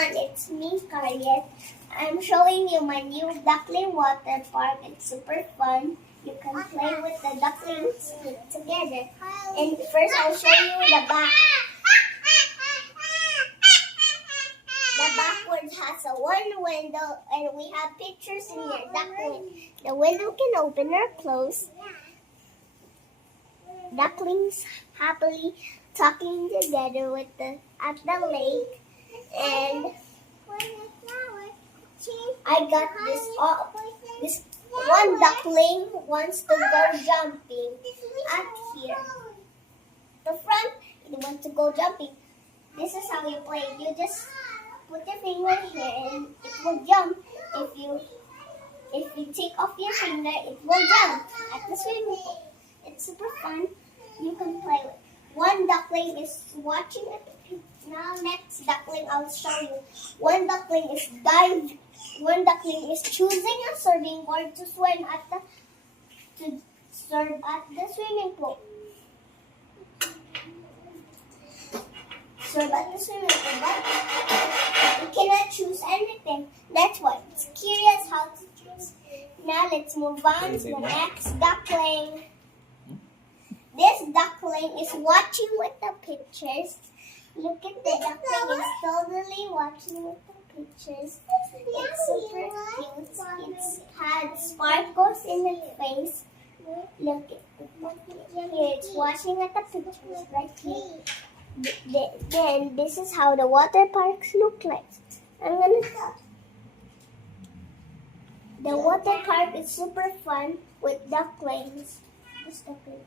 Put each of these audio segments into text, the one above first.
everyone, it's me, Scarlett. I'm showing you my new duckling water park. It's super fun. You can play with the ducklings together. And first, I'll show you the back. The backward has a one window, and we have pictures in your duckling. The window can open or close. Ducklings happily talking together at the lake. And I got this one duckling wants to go jumping at here. The front, it wants to go jumping. This is how you play. You just put your finger here and it will jump. If you take off your finger, it will jump at the swimming pool. It's super fun. You can play with. One duckling is watching it. Now next duckling I'll show you. One duckling is diving. One duckling is choosing a surfing board to swim at the swimming pool. Swim at the swimming pool, but you cannot choose anything. That's why it's curious how to choose. Now let's move on to the next duckling. This duckling is watching with the pictures. Look at the duckling is totally watching with the pictures. It's super cute. It's had sparkles in its face. Look at it. Here it's watching at the pictures right here. Then this is how the water parks look like. I'm gonna stop. The water park is super fun with ducklings. This duckling.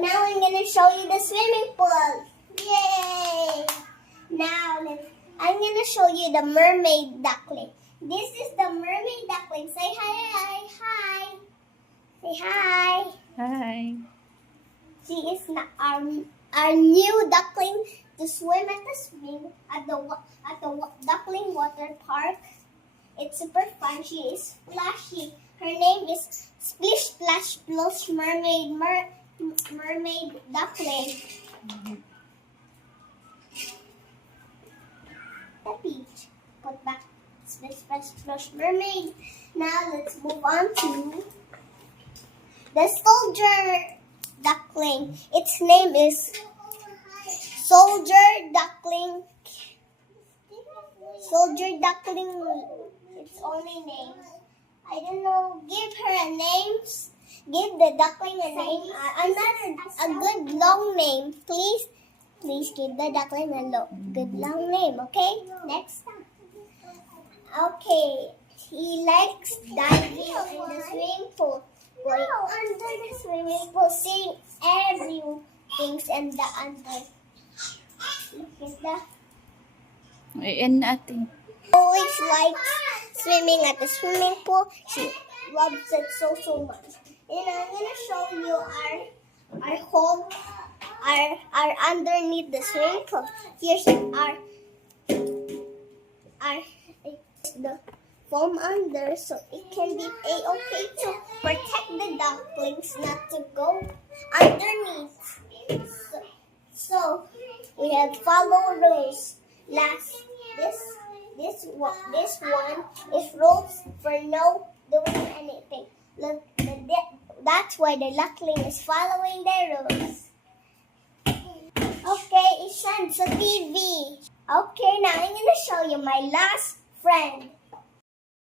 Now I'm going to show you the swimming pool. Yay! Now I'm going to show you the mermaid duckling. This is the mermaid duckling. Say hi, hi. Say hi. Hi. She is our new duckling to swim at the duckling water park. It's super fun. She is splashy. Her name is Splish Splash Splosh Mermaid duckling. The beach. Put back Splish Splash Splosh Mermaid. Now let's move on to the soldier duckling. Its name is Soldier Duckling. Soldier Duckling. Its only name. I don't know. Give her a name. Give the duckling a name. A good long name. Please give the duckling a good long name. Okay? Next. Okay. He likes diving in the swimming pool. Going under the swimming pool, seeing everything in the under. Look at that. Ayan natin. Always likes swimming at the swimming pool. She loves it so much. And I'm gonna show you our hole, our underneath the swimming pool. Here's the foam under, so it can be okay to protect the ducklings not to go underneath. So we have follow rules. This one is rules for no doing anything. Look, that's why the duckling is following the rules. Okay, Ishan, so TV. Okay, now I'm gonna show you my last friend.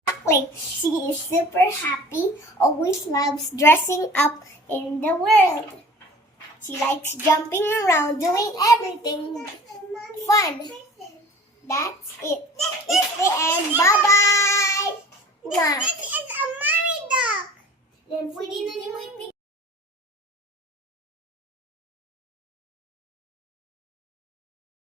Duckling. She is super happy, always loves dressing up in the world. She likes jumping around, doing everything fun. That's it. It's the end. Bye-bye.